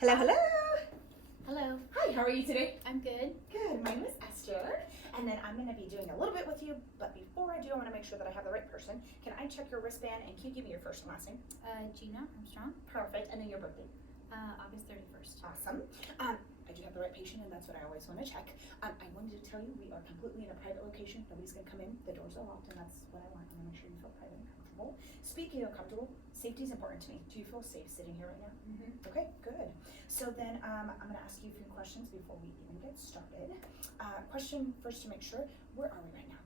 Hello, hello. Hello. Hi, how are you today? I'm good. Good. My name is Esther, and then I'm going to be doing a little bit with you, but before I do, I want to make sure that I have the right person. Can I check your wristband, and can you give me your first and last name? Gina Armstrong. Perfect. And then your birthday. August 31st. Awesome. I do have the right patient, and that's what I always want to check. I wanted to tell you we are completely in a private location. Nobody's going to come in. The doors are locked, and that's what I want. I want to make sure you feel private and comfortable. Speaking of comfortable, safety is important to me. Do you feel safe sitting here right now? Mm-hmm. Okay, good. So then I'm going to ask you a few questions before we even get started. Question first to make sure, where are we right now?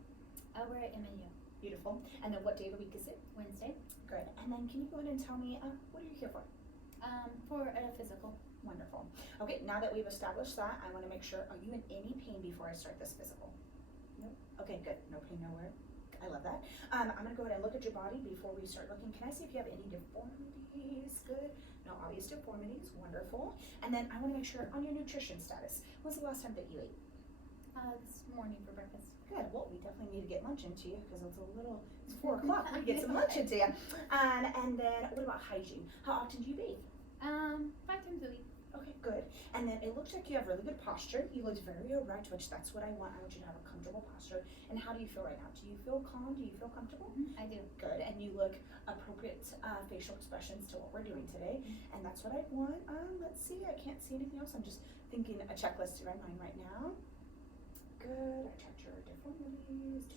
We're at MNU. Beautiful. And then what day of the week is it? Wednesday. Good. And then can you go ahead and tell me, what are you here for? For a physical. Wonderful. Okay, now that we've established that, I want to make sure, are you in any pain before I start this physical? Nope. Okay, good. No pain, nowhere. I love that. I'm going to go ahead and look at your body before we start looking. Can I see if you have any deformities? Good. No obvious deformities. Wonderful. And then I want to make sure on your nutrition status. When's the last time that you ate? This morning for breakfast. Good. Well, we definitely need to get lunch into you because it's 4 o'clock. We get some lunch into you. And then what about hygiene? How often do you bathe? 5 times a week. Okay, good. And then it looks like you have really good posture. You looked very erect, which that's what I want. I want you to have a comfortable posture. And how do you feel right now? Do you feel calm? Do you feel comfortable? Mm-hmm. I do. Good. And you look appropriate facial expressions to what we're doing today. And that's what I want. Let's see. I can't see anything else. I'm just thinking a checklist in my mind right now. Good. I checked your deformities.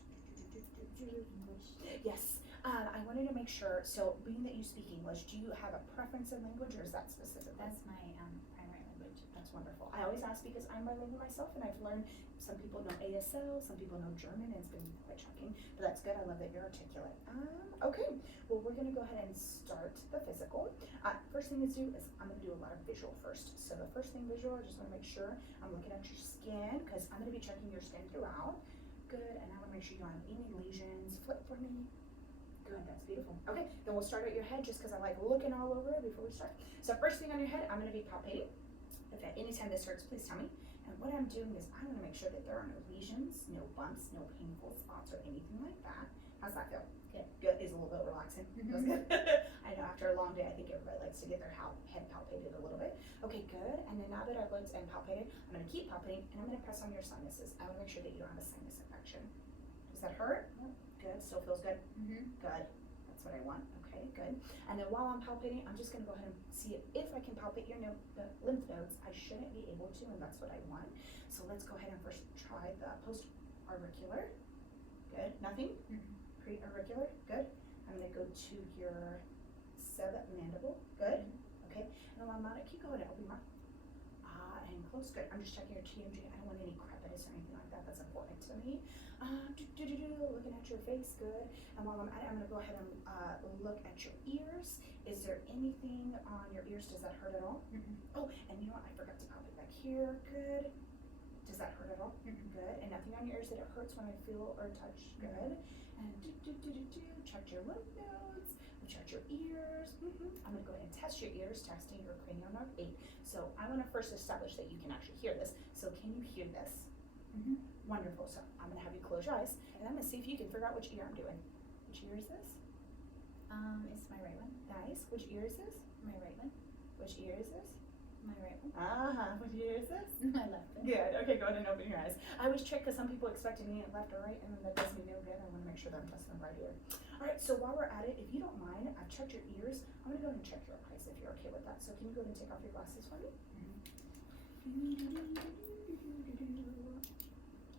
Yes. I wanted to make sure, so being that you speak English, do you have a preference in language or is that specific? That's my primary language. That's wonderful. I always ask because I'm bilingual myself and I've learned some people know ASL, some people know German, and it's been quite shocking, but that's good. I love that you're articulate. Okay, well, we're going to go ahead and start the physical. First thing to do is I'm going to do a lot of visual first. So the first thing visual, I just want to make sure I'm looking at your skin because I'm going to be checking your skin throughout. Good, and I want to make sure you don't have any lesions. Flip for me. Good, that's beautiful. Okay, then we'll start at your head just because I like looking all over it before we start. So first thing on your head, I'm going to be palpating. If at any time this hurts, please tell me. And what I'm doing is I want to make sure that there are no lesions, no bumps, no painful spots or anything like that. How's that feel? Good. Good. Is a little bit relaxing. Feels good. I know after a long day, I think everybody likes to get their head palpated a little bit. Okay, good. And then now that I've looked and palpated, I'm going to keep palpating and I'm going to press on your sinuses. I want to make sure that you don't have a sinus infection. Does that hurt? Yep. Good. Still feels good? Mm-hmm. Good. That's what I want. Okay, good. And then while I'm palpating, I'm just going to go ahead and see if I can palpate your the lymph nodes. I shouldn't be able to, and that's what I want. So let's go ahead and first try the post-auricular. Good. Nothing? Mm-hmm. Pre-auricular. Good. I'm going to go to your submandible. Good. Okay. And while I'm on it, keep going. Open your mouth. And close. Good. I'm just checking your TMG. I don't want any crepitus or anything like that. That's important to me. Looking at your face. Good. And while I'm at it, I'm going to go ahead and look at your ears. Is there anything on your ears? Does that hurt at all? Mm-hmm. Oh, and you know what? I forgot to palpate back here. Good. Does that hurt at all? Mm-hmm. Good. And nothing on your ears that it hurts when I feel or touch. Good. And check your lymph nodes. We check your ears. I'm going to go ahead and test your ears, testing your cranial nerve 8. So I want to first establish that you can actually hear this. So can you hear this? Mm-hmm. Wonderful. So I'm going to have you close your eyes, and I'm going to see if you can figure out which ear I'm doing. Which ear is this? It's my right one. Nice. Which ear is this? My right one. Which ear is this? My right one. Which ear is this? My left one. Good. Okay, go ahead and open your eyes. I always check because some people expect me at left or right, and that does me no good. I want to make sure that I'm testing the right ear. All right, so while we're at it, if you don't mind, I've checked your ears. I'm going to go ahead and check your eyes if you're okay with that. So can you go ahead and take off your glasses for me?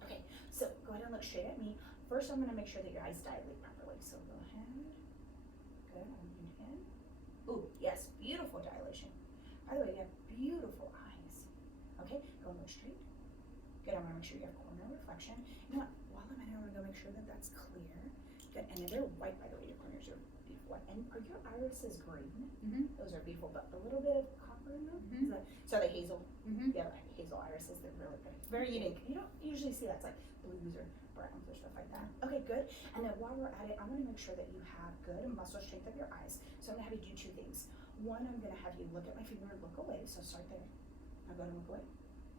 Okay, so go ahead and look straight at me. First, I'm going to make sure that your eyes dilate properly. So go ahead. Good. I'm looking in. Ooh, yes, beautiful dilation. By the way, you have beautiful eyes. Okay, go and look straight. Good. I'm going to make sure you have corneal reflection. You know what? While I'm at it, I'm going to go make sure that that's clear. Good. And they're white, by the way. Your corneas are beautiful. And are your irises green? Mm-hmm. Those are beautiful, but a little bit of copper in them. Mm-hmm. So are they hazel? Mm-hmm. Yeah, like hazel irises. They're really pretty. Very unique. You don't usually see that. It's like blues or browns or stuff like that. Okay, good. And then while we're at it, I'm going to make sure that you have good muscle strength of your eyes. So I'm going to have you do 2 things. One, I'm going to have you look at my finger and look away. So start there. Now go ahead and look away.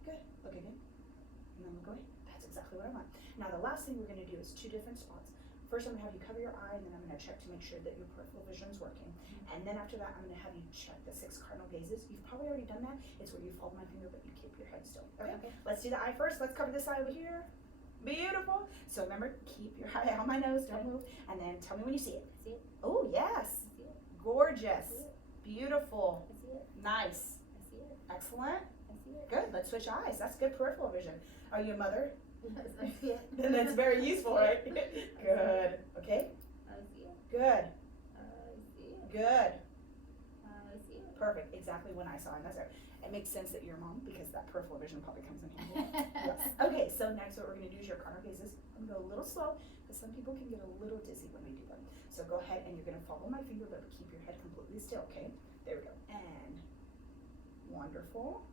Good. Look again. And then look away. That's exactly what I want. Now the last thing we're going to do is 2 different spots. First, I'm gonna have you cover your eye, and then I'm gonna check to make sure that your peripheral vision's working. And then after that, I'm gonna have you check the 6 cardinal gazes. You've probably already done that. It's where you follow my finger, but you keep your head still. Okay? Okay. Let's do the eye first. Let's cover this eye over here. Beautiful. So remember, keep your eye on my nose, don't move. And then tell me when you see it. I see it. Oh, yes. I see it. Gorgeous. I see it. Beautiful. I see it. Nice. I see it. Excellent. I see it. Good. Let's switch eyes. That's good peripheral vision. Are you a mother? Yes, I see it. Then that's very useful, right? Good. Okay. I see it. Good. I see it. Good. I see it. Perfect. Exactly when I saw it. That's right. It makes sense that you're a mom because that peripheral vision probably comes in handy. Yes. Okay. So next, what we're going to do is your cardinal gazes. I'm going to go a little slow because some people can get a little dizzy when we do them. So go ahead and you're going to follow my finger, but keep your head completely still. Okay. There we go. And wonderful.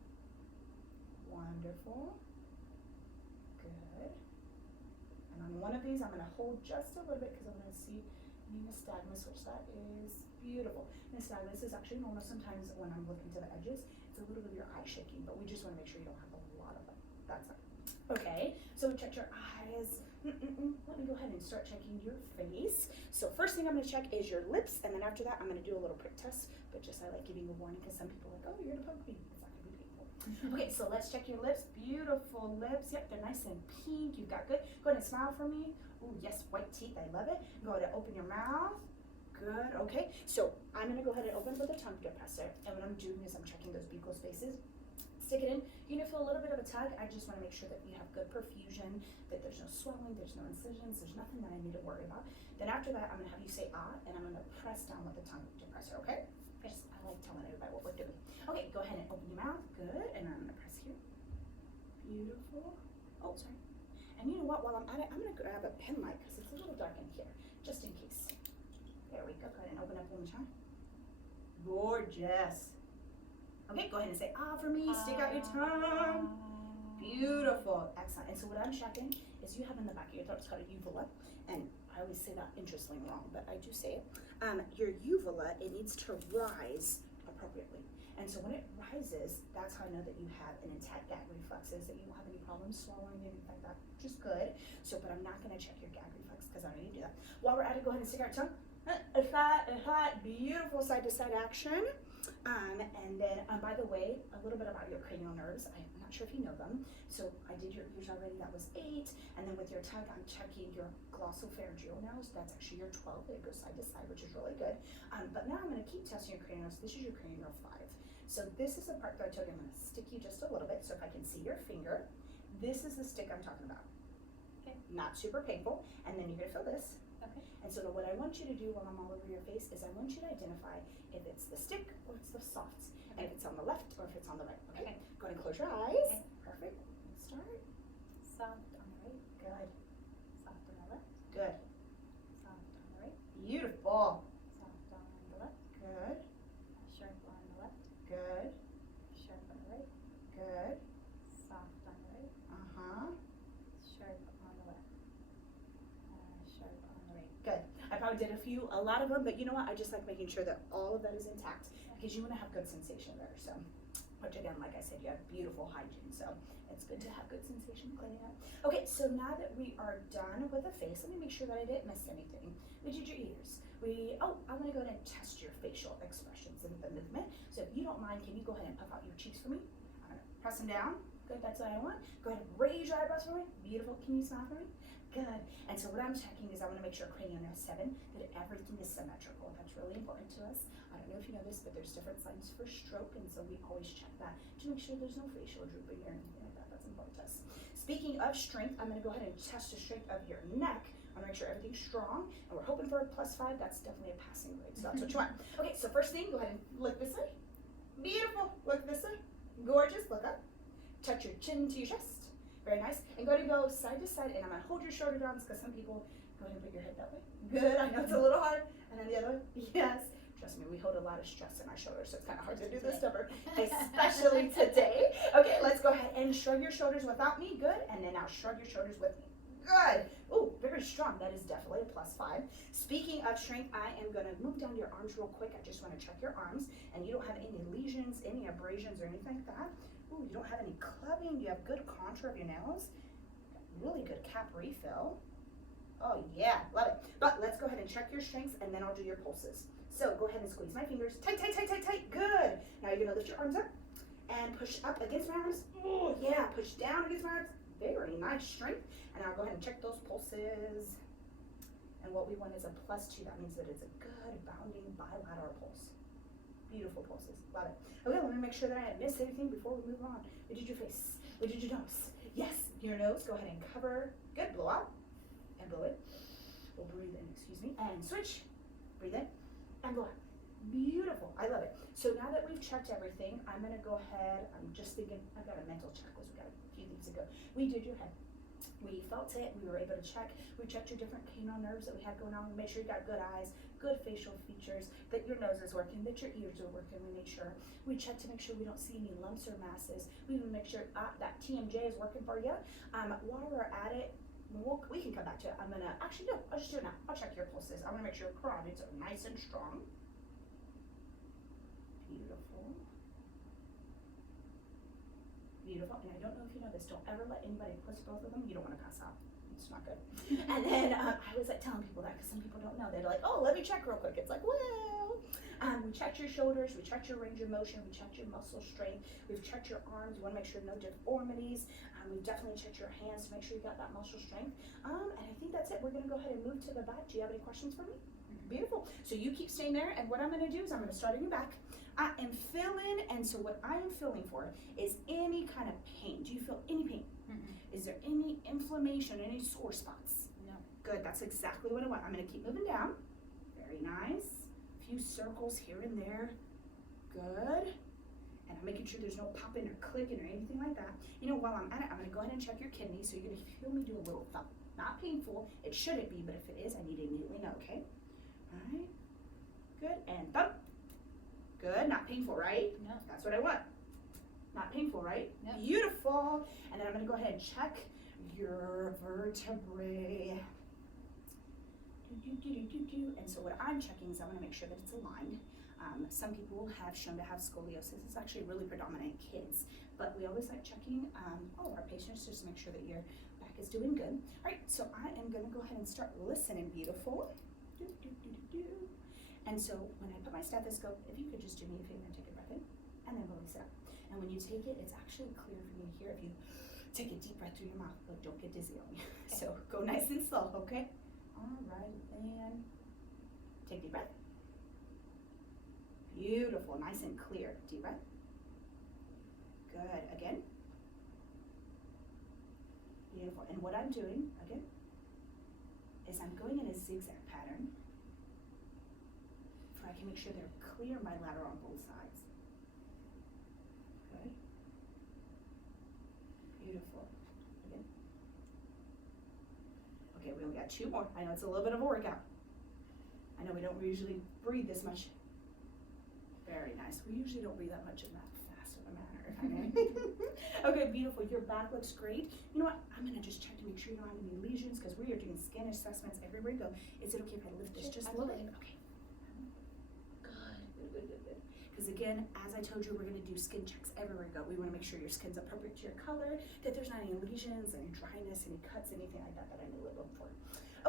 Wonderful. Good. And on one of these, I'm going to hold just a little bit because I'm going to see nystagmus, which that is beautiful. Nystagmus is actually normal sometimes when I'm looking to the edges. It's a little bit of your eye shaking, but we just want to make sure you don't have a lot of it. That's fine. Okay, so check your eyes. Let me go ahead and start checking your face. So first thing I'm going to check is your lips, and then after that, I'm going to do a little prick test. But just I like giving a warning because some people are like, oh, you're going to poke me. It's not going to be painful. Okay, so let's check your lips. Beautiful lips. Yep, they're nice and pink. You've got good. Go ahead and smile for me. Oh, yes, white teeth. I love it. Go ahead and open your mouth. Good. Okay, so I'm going to go ahead and open with the tongue to get past there. And what I'm doing is I'm checking those buccal spaces. Stick it in. You're going to feel a little bit of a tug. I just want to make sure that you have good perfusion, that there's no swelling, there's no incisions, there's nothing that I need to worry about. Then after that, I'm going to have you say ah, and I'm going to press down with the tongue depressor, okay? Just, I like telling everybody what we're doing. Okay, go ahead and open your mouth. Good. And I'm going to press here. Beautiful. Oh, sorry. And you know what? While I'm at it, I'm going to grab a pen light because it's a little dark in here, just in case. There we go. Go ahead and open up one more time. Gorgeous. Okay, go ahead and say ah for me. Stick out your tongue. Beautiful. Excellent. And so what I'm checking is you have in the back of your throat, it's called a uvula. And I always say that interestingly wrong, but I do say it. Your uvula, it needs to rise appropriately. And so when it rises, that's how I know that you have an intact gag reflexes, that you won't have any problems swallowing, anything like that, which is good. So, but I'm not going to check your gag reflex because I don't need to do that. While we're at it, go ahead and stick out your tongue. Beautiful side-to-side action. And then, by the way, a little bit about your cranial nerves. I'm not sure if you know them. So I did your ears already, that was 8. And then with your tongue, I'm checking your glossopharyngeal nerves. That's actually your 12. It goes side to side, which is really good. But now I'm going to keep testing your cranial nerves. This is your cranial nerve 5. So this is the part that I told you I'm going to stick you just a little bit. So if I can see your finger, this is the stick I'm talking about. Okay. Not super painful. And then you're going to feel this. Okay. And so what I want you to do while I'm all over your face is I want you to identify if it's the stick or it's the soft, and if it's on the left or if it's on the right. Okay? Okay. Go ahead and close your eyes. Okay. Perfect. Let's start. Soft on the right. Good. Soft on the left. Good. Soft on the right. Beautiful. Soft on the left. Good. Sharp on the left. Good. Sharp on the right. Good. Soft on the right. Uh-huh. Sharp on the left. Sharp on the right. Good. I probably did a lot of them, but you know what? I just like making sure that all of that is intact because you want to have good sensation there. So, which again, like I said, you have beautiful hygiene. So it's good to have good sensation cleaning up. Okay, so now that we are done with the face, let me make sure that I didn't miss anything. We did your ears. I'm going to go ahead and test your facial expressions and the movement. So if you don't mind, can you go ahead and puff out your cheeks for me? I'm going to press them down. Good, that's what I want. Go ahead and raise your eyebrows for me. Beautiful. Can you smile for me? Good. And so what I'm checking is I want to make sure cranial nerve 7, that everything is symmetrical. That's really important to us. I don't know if you know this, but there's different signs for stroke, and so we always check that to make sure there's no facial drooping or anything like that. That's important to us. Speaking of strength, I'm going to go ahead and test the strength of your neck. I want to make sure everything's strong, and we're hoping for a +5. That's definitely a passing grade, so that's what you want. Okay, so first thing, go ahead and look this way. Beautiful. Look this way. Gorgeous. Look up. Touch your chin to your chest. Very nice. And go ahead and go side to side, and I'm going to hold your shoulder down because some people go ahead and put your head that way. Good. I know it's a little hard. And then the other way. Yes. Trust me, we hold a lot of stress in our shoulders, so it's kind of hard to do this stubborn, especially today. Okay, let's go ahead and shrug your shoulders without me. Good. And then now shrug your shoulders with me. Good. Ooh, very strong. That is definitely a +5. Speaking of strength, I am going to move down your arms real quick. I just want to check your arms. And you don't have any lesions, any abrasions, or anything like that. Ooh, you don't have any clubbing. You have good contour of your nails. Really good cap refill. Oh yeah, love it. But let's go ahead and check your strengths and then I'll do your pulses. So go ahead and squeeze my fingers. Tight, tight, tight, tight, tight. Good. Now you're gonna lift your arms up and push up against my arms. Oh yeah, push down against my arms. Very nice strength. And I'll go ahead and check those pulses. And what we want is a +2. That means that it's a good bounding bilateral pulse. Beautiful pulses. Love it. Okay, let me make sure that I didn't miss anything before we move on. We did your face. We did your nose. Yes, your nose. Go ahead and cover. Good. Blow out and blow in. We'll breathe in, excuse me, and switch. Breathe in and blow out. Beautiful. I love it. So now that we've checked everything, I'm going to go ahead. I'm just thinking, I've got a mental checklist. We got a few things to go. We did your head. We felt it. We were able to check. We checked your different canine nerves that we had going on. We made sure you got good eyes, good facial features, that your nose is working, that your ears are working. We made sure. We checked to make sure we don't see any lumps or masses. We even make sure that TMJ is working for you. While we're at it, we can come back to it. I'm gonna actually no. I'll just do it now. I'll check your pulses. I want to make sure your carotids are nice and strong. Beautiful. Beautiful. And I don't know if you know this. Don't ever let anybody push both of them. You don't want to pass out. It's not good. And then I always like telling people that because some people don't know. They're like, oh, let me check real quick. It's like, well, we checked your shoulders. We checked your range of motion. We checked your muscle strength. We've checked your arms. We want to make sure no deformities. We've definitely checked your hands to make sure you got that muscle strength. And I think that's it. We're going to go ahead and move to the back. Do you have any questions for me? Beautiful. So you keep staying there. And what I'm going to do is I'm going to start in your back. I am feeling, and so what I am feeling for is any kind of pain. Do you feel any pain? Is there any inflammation, any sore spots? No. Good, that's exactly what I want. I'm gonna keep moving down. Very nice. A few circles here and there. Good. And I'm making sure there's no popping or clicking or anything like that. You know, while I'm at it, I'm gonna go ahead and check your kidneys. So you're gonna feel me do a little thump. Not painful, it shouldn't be, but if it is, I need to immediately know, okay? All right, good, and thump. Good, not painful, right? No. That's what I want. Not painful, right? No. Beautiful. And then I'm gonna go ahead and check your vertebrae. And so what I'm checking is I wanna make sure that it's aligned. Some people have shown to have scoliosis. It's actually really predominant in kids, but we always like checking all of our patients just to make sure that your back is doing good. All right, so I am gonna go ahead and start listening, beautiful. And so when I put my stethoscope, if you could just do me a favor and take a breath in, and then release it out. And when you take it, it's actually clear for me to hear if you take a deep breath through your mouth, but don't get dizzy on me. Okay. So go nice and slow, okay? All right, and take a deep breath. Beautiful, nice and clear. Deep breath. Good, again. Beautiful, and what I'm doing, again, is I'm going in a zigzag pattern. I can make sure they're clear bilateral on both sides. Good. Beautiful. Again. Okay, we only got 2 more. I know it's a little bit of a workout. I know we don't usually breathe this much. Very nice. We usually don't breathe that much in that fast of a manner, if I may. Okay, beautiful. Your back looks great. You know what? I'm gonna just check to make sure you don't have any lesions because we are doing skin assessments everywhere we go. Is it okay if I lift this just a little bit? Okay. Good. Because again, as I told you, we're going to do skin checks everywhere we go. We want to make sure your skin's appropriate to your color, that there's not any lesions, any dryness, any cuts, anything like that that I knew would look for.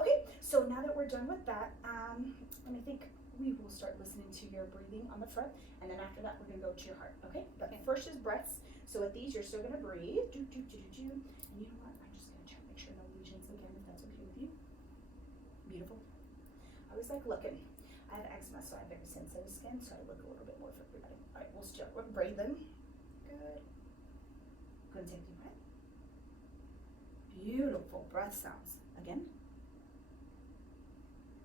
Okay, so now that we're done with that, and I think we will start listening to your breathing on the front, and then after that, we're going to go to your heart, okay? But first is breaths. So with these, you're still going to breathe. And you know what? I'm just going to check, make sure no lesions again, if that's okay with you. Beautiful. I was like looking. I have eczema, so I have very sensitive skin, so I look a little bit more for everybody. All right, we'll start with breathing. Good. Go and take a deep breath. Beautiful breath sounds. Again.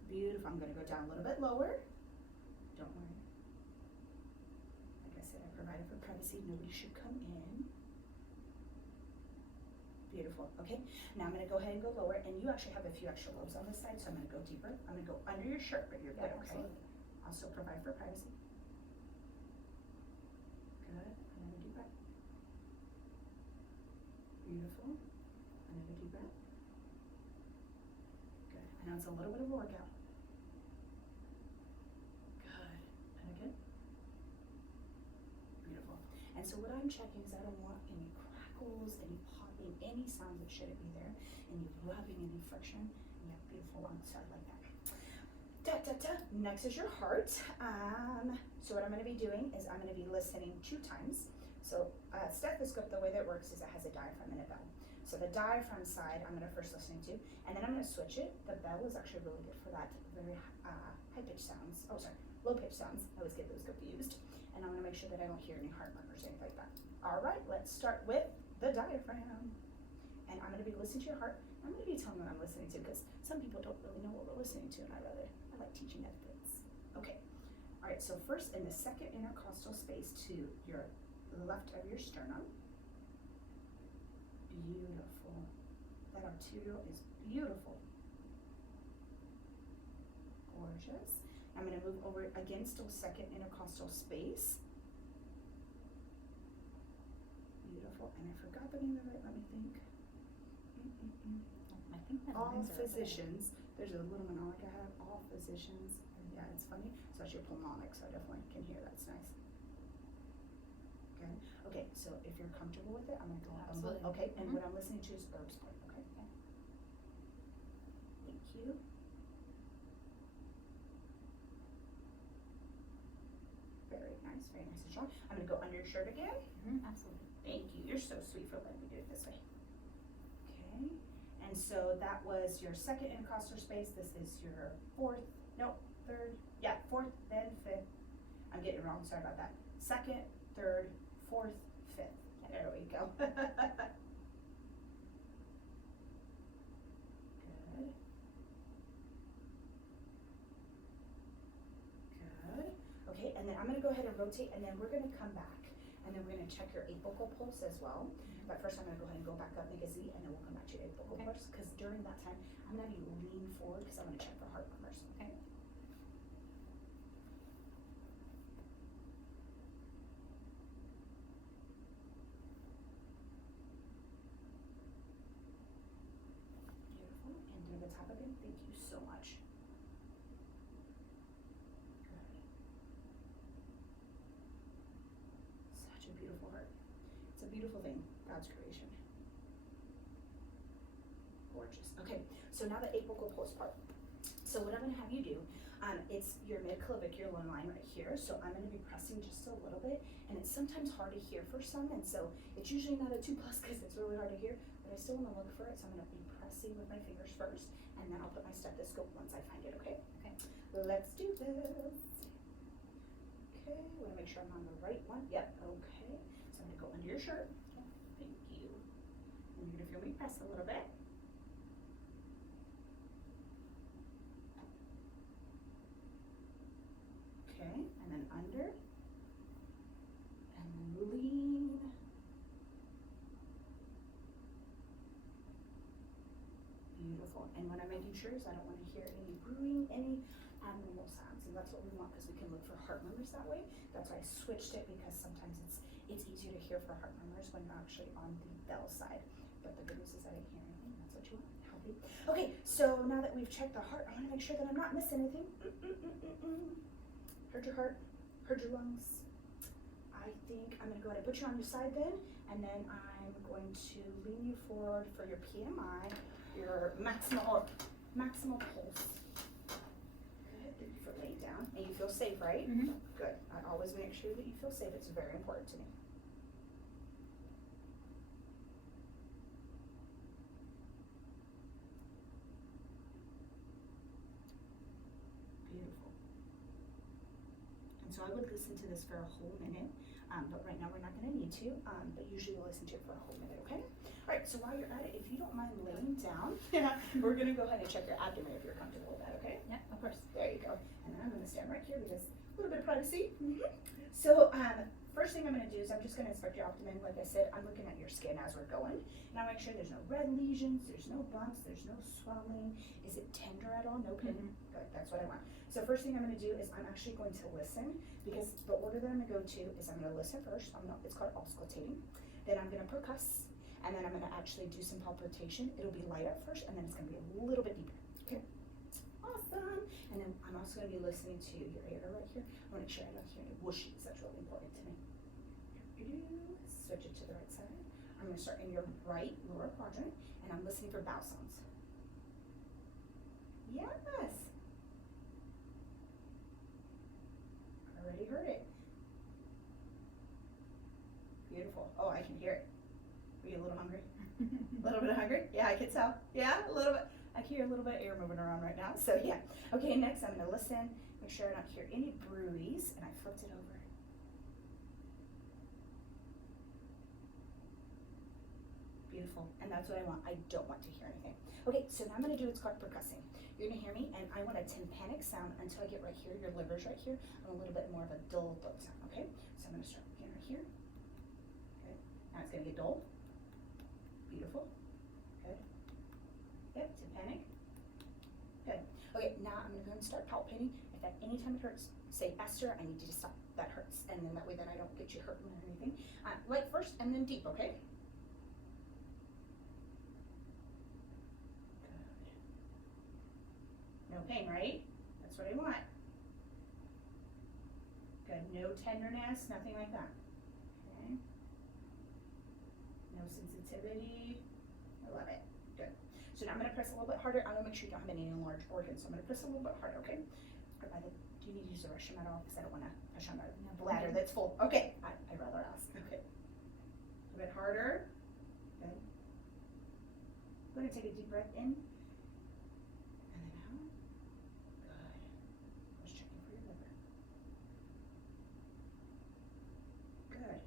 Beautiful. I'm going to go down a little bit lower. Don't worry. Like I said, I provided for privacy. Nobody should come in. Beautiful. Okay. Now I'm going to go ahead and go lower, and you actually have a few extra lobes on this side, so I'm going to go deeper. I'm going to go under your shirt, but you're good, okay? Absolutely. Also provide for privacy. Good. Another deep breath. Beautiful. Another deep breath. Good. I know it's a little bit of a workout. Good. And again. Beautiful. And so what I'm checking is I don't want any crackles, any popping, any sounds that shouldn't be there, any rubbing, any friction. Yeah, beautiful lungs, so I like that. Da, da, da. Next is your heart. So what I'm gonna be doing is I'm gonna be listening 2 times. So stethoscope, the way that it works is it has a diaphragm and a bell. So the diaphragm side, I'm gonna first listen to, and then I'm gonna switch it. The bell is actually really good for that very high pitch sounds. Oh, sorry, low pitch sounds. I always get those confused. And I'm gonna make sure that I don't hear any heart murmurs or anything like that. All right, let's start with the diaphragm. And I'm gonna be listening to your heart. I'm gonna be telling you what I'm listening to because some people don't really know what we're listening to, and I like teaching that kids. Okay. All right. So first, in the second intercostal space to your left of your sternum. Beautiful. That arterial is beautiful. Gorgeous. I'm gonna move over again, still second intercostal space. Beautiful. And I forgot the name of it. Let me think. I think that All lines are physicians, there's a little mnemonic I have, all physicians, yeah, it's funny, so that's your pulmonic, so I definitely can hear that's nice. Good. Okay, so if you're comfortable with it, I'm gonna go on. Absolutely. Okay, and Mhm. what I'm listening to is herbs part, okay? Okay. Thank you. Very nice and strong. I'm gonna go under your shirt again. Absolutely. Thank you, you're so sweet for letting me do it this way. Okay, and so that was your second intercostal space. This is your fourth, then fifth. I'm getting it wrong, sorry about that. Second, third, fourth, fifth. There we go. Good. Good. Okay, and then I'm gonna go ahead and rotate, and then we're gonna come back, and then we're gonna check your apical pulse as well. But first I'm gonna go ahead and go back up, make a Z, and then we'll come back to your apical Okay. pulse, because during that time, I'm gonna have you lean forward, because I'm gonna check for heart murmurs. Okay. Beautiful, and near the top again, thank you so much. Good. Such a beautiful heart. It's a beautiful thing, God's creation. Gorgeous. Okay, so now the apical pulse part. So what I'm gonna have you do, it's your midclavicular line right here, so I'm gonna be pressing just a little bit, and it's sometimes hard to hear for some, and so it's usually not a 2+ because it's really hard to hear, but I still wanna look for it, so I'm gonna be pressing with my fingers first, and then I'll put my stethoscope once I find it, okay? Okay. Let's do this. Okay, wanna make sure I'm on the right one. Yep, okay. So I'm gonna go under your shirt. Okay. Thank you. And you're gonna feel me press a little bit. Okay, and then under. And then lean. Beautiful. And what I'm making sure is I don't want to hear any brewing, any abnormal sounds, and that's what we want because we can look for heart murmurs that way. That's why I switched it, because sometimes it's easier to hear for heart murmurs when you're actually on the bell side. But the good news is I didn't hear anything. That's what you want. Healthy. Okay, so now that we've checked the heart, I want to make sure that I'm not missing anything. Heard your heart, heard your lungs. I think I'm gonna go ahead and put you on your side then, and then I'm going to lean you forward for your PMI, your maximal pulse. Good, thank you for laying down. And you feel safe, right? Mm-hmm. Good, I always make sure that you feel safe, it's very important to me. Beautiful. And so I would listen to this for a whole minute, but right now we're not gonna need to, but usually we'll listen to it for a whole minute, okay? All right, so while you're at it, if you don't mind laying down, we're gonna go ahead and check your abdomen if you're comfortable with that, okay? Yeah, of course. There you go. And then I'm gonna stand right here because a little bit of privacy. So, first thing I'm gonna do is I'm just gonna inspect your abdomen. Like I said, I'm looking at your skin as we're going. And I'll make sure there's no red lesions, there's no bumps, there's no swelling. Is it tender at all? No pain? Good, that's what I want. So first thing I'm gonna do is I'm actually going to listen, because the order that I'm gonna go to is I'm gonna listen first. It's called auscultating. Then I'm gonna percuss, and then I'm gonna actually do some palpitation. It'll be light at first, and then it's gonna be a little bit deeper. Okay. Awesome. And then I'm also going to be listening to your air right here. I want to make sure I don't hear any whooshies. That's really important to me. Switch it to the right side. I'm going to start in your right lower quadrant, and I'm listening for vowel sounds. Yes. Already heard it. Beautiful. Oh, I can hear it. Are you a little hungry? A little bit hungry? Yeah, I can tell. Yeah, a little bit. I can hear a little bit of air moving around right now. So yeah. Okay, next I'm gonna listen, make sure I don't hear any bruise, and I flipped it over. Beautiful, and that's what I want. I don't want to hear anything. Okay, so now I'm gonna do what's called percussing. You're gonna hear me, and I want a tympanic sound until I get right here. Your liver's right here, and a little bit more of a dull thud sound, okay? So I'm gonna start again right here. Okay, now it's gonna get dull. Beautiful. Good. Yep, tympanic. Good. Okay, now I'm gonna go ahead and start palpating. If at any time it hurts, say, Esther, I need you to stop. That hurts. And then that way I don't get you hurting or anything. Light first and then deep, okay? Good. No pain, right? That's what I want. Good. No tenderness, nothing like that. Okay. No sensitivity. I love it. Good. So now I'm going to press a little bit harder. I'm going to make sure you don't have any enlarged organs. So I'm going to press a little bit harder, okay? Do you need to use the restroom at all? Because I don't want to push on my bladder that's full. Okay. I'd rather ask. Okay. A bit harder. Good. Go ahead and take a deep breath in. And then out. Good. I was checking for your liver. Good.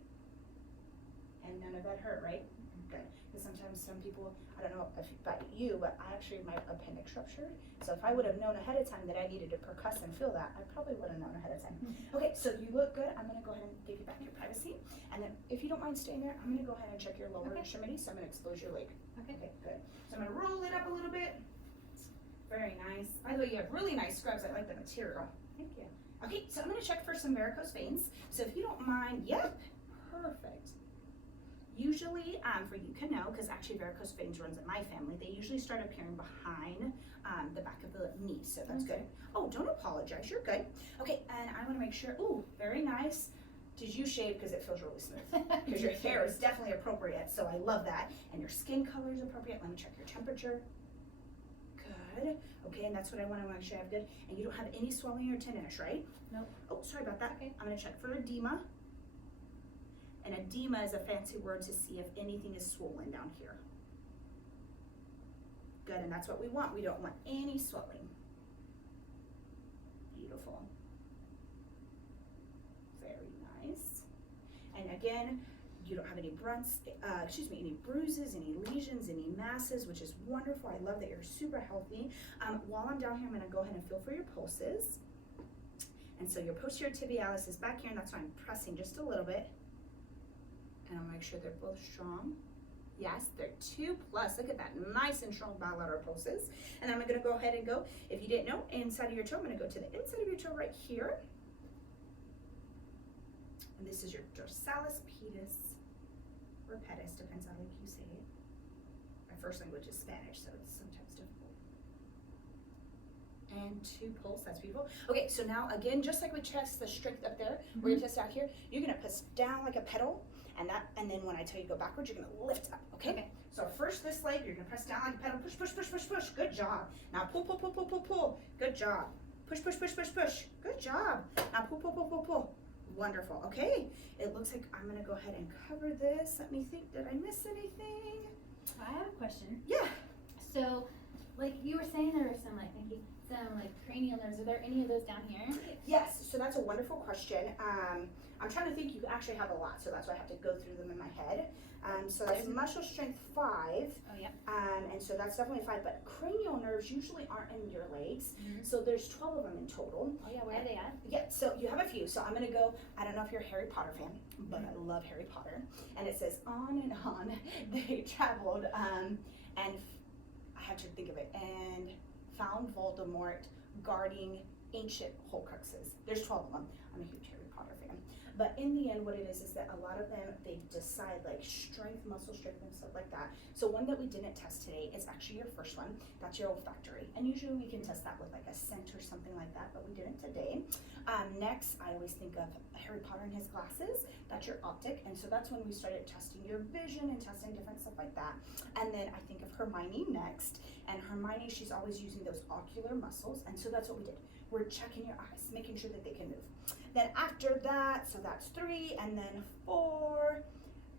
And none of that hurt, right? Good. Because sometimes some people, I don't know if about you, but I actually, my appendix ruptured. So if I would have known ahead of time that I needed to percuss and feel that, I probably would have known ahead of time. Okay, so you look good. I'm going to go ahead and give you back your privacy. And then if you don't mind staying there, I'm going to go ahead and check your lower extremity. So I'm going to expose your leg. Okay. Okay, good. So I'm going to roll it up a little bit. Very nice. By the way, you have really nice scrubs. I like the material. Thank you. Okay, so I'm going to check for some varicose veins. So if you don't mind, yep, perfect. Usually, for you can know, because actually varicose veins runs in my family, they usually start appearing behind the back of the knee, so that's good. Oh, don't apologize, you're good. Okay, and I want to make sure, ooh, very nice. Did you shave? Because it feels really smooth. Because your hair is definitely appropriate, so I love that. And your skin color is appropriate. Let me check your temperature. Good. Okay, and that's what I want to make sure I have good. And you don't have any swelling or tenderness, right? Nope. Oh, sorry about that. Okay. I'm going to check for edema. And edema is a fancy word to see if anything is swollen down here. Good, and that's what we want. We don't want any swelling. Beautiful. Very nice. And again, you don't have any any bruises, any lesions, any masses, which is wonderful. I love that you're super healthy. While I'm down here, I'm gonna go ahead and feel for your pulses. And so your posterior tibialis is back here, and that's why I'm pressing just a little bit. And I'll make sure they're both strong. Yes, they're 2+. Look at that, nice and strong bilateral pulses. And I'm gonna go ahead and go, if you didn't know, inside of your toe, I'm gonna go to the inside of your toe right here. And this is your dorsalis pedis, or pedis, depends on how you say it. My first language is Spanish, so it's sometimes difficult. And 2 pulse, that's beautiful. Okay, so now again, just like we test the strength up there, we're gonna test out here. You're gonna press down like a pedal, and then when I tell you to go backwards, you're gonna lift up, okay? So first this leg, you're gonna press down like a pedal, push, push, push, push, push, good job. Now pull, pull, pull, pull, pull, pull, good job. Push, push, push, push, push, good job. Now pull, pull, pull, pull, pull. Wonderful, okay. It looks like I'm gonna go ahead and cover this. Let me think, did I miss anything? I have a question. Yeah. So, like you were saying, there were some cranial nerves. Are there any of those down here? Yes, so that's a wonderful question. I'm trying to think, you actually have a lot, so that's why I have to go through them in my head. So that's muscle strength 5. Oh, yeah. And so that's definitely 5, but cranial nerves usually aren't in your legs. So there's 12 of them in total. Oh yeah, where are they at? Yeah, so you have a few. So I'm gonna go, I don't know if you're a Harry Potter fan, but I love Harry Potter. And it says on and on they traveled, and I have to think of it, and found Voldemort guarding ancient Horcruxes. There's 12 of them. I'm a huge Harry Potter fan. But in the end, what it is that a lot of them, they decide like strength, muscle strength and stuff like that. So one that we didn't test today is actually your first one. That's your olfactory. And usually we can test that with like a scent or something like that, but we didn't today. Next, I always think of Harry Potter and his glasses. That's your optic. And so that's when we started testing your vision and testing different stuff like that. And then I think of Hermione next. And Hermione, she's always using those ocular muscles. And so that's what we did. We're checking your eyes, making sure that they can move. Then after that, so that's 3, and then 4,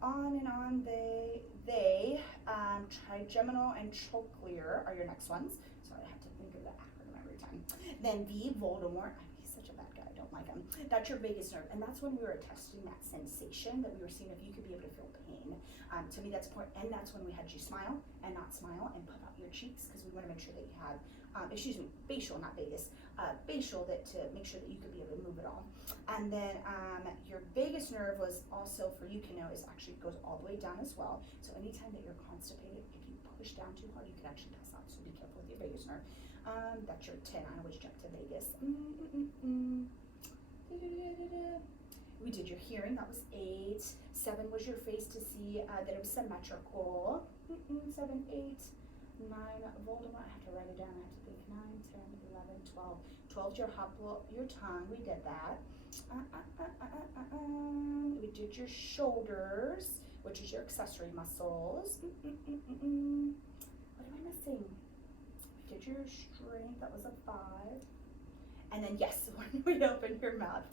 on and on, trigeminal and trochlear are your next ones. Sorry, I have to think of the acronym every time. Then V, Voldemort. He's such a bad guy, I don't like him. That's your vagus nerve, and that's when we were testing that sensation, that we were seeing if you could be able to feel pain. To me, that's important, and that's when we had you smile and not smile and puff out your cheeks, because we want to make sure that you had, facial, not vagus, facial, that to make sure that you could be able to move it all. And then your vagus nerve was also, for you can know, is actually goes all the way down as well. So anytime that you're constipated, if you push down too hard, you could actually pass out. So be careful with your vagus nerve. That's your 10. I always jump to Vegas. We did your hearing. That was 8. 7 was your face to see that it was symmetrical. 7, 8, 9. Voldemort. I have to write it down. I have to think. 9, 10, 11, 12. 12 your tongue. We did that. We did your shoulders, which is your accessory muscles. What am I missing? We did your strength. That was a 5. And then yes, when we opened your mouth,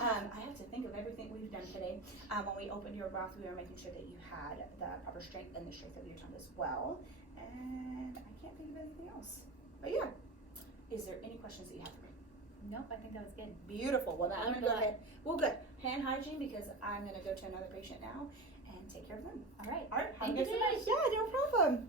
I have to think of everything we've done today. When we opened your mouth, we were making sure that you had the proper strength and the strength of your tongue as well. And I can't think of anything else. But yeah, is there any questions that you have for me? Nope, I think that was good. Beautiful. Well, now I'm I'm gonna go good. ahead. Well, good. Hand hygiene, because I'm gonna go to another patient now and take care of them. All right. All right. Have Thank a good you so day. much. Yeah, no problem.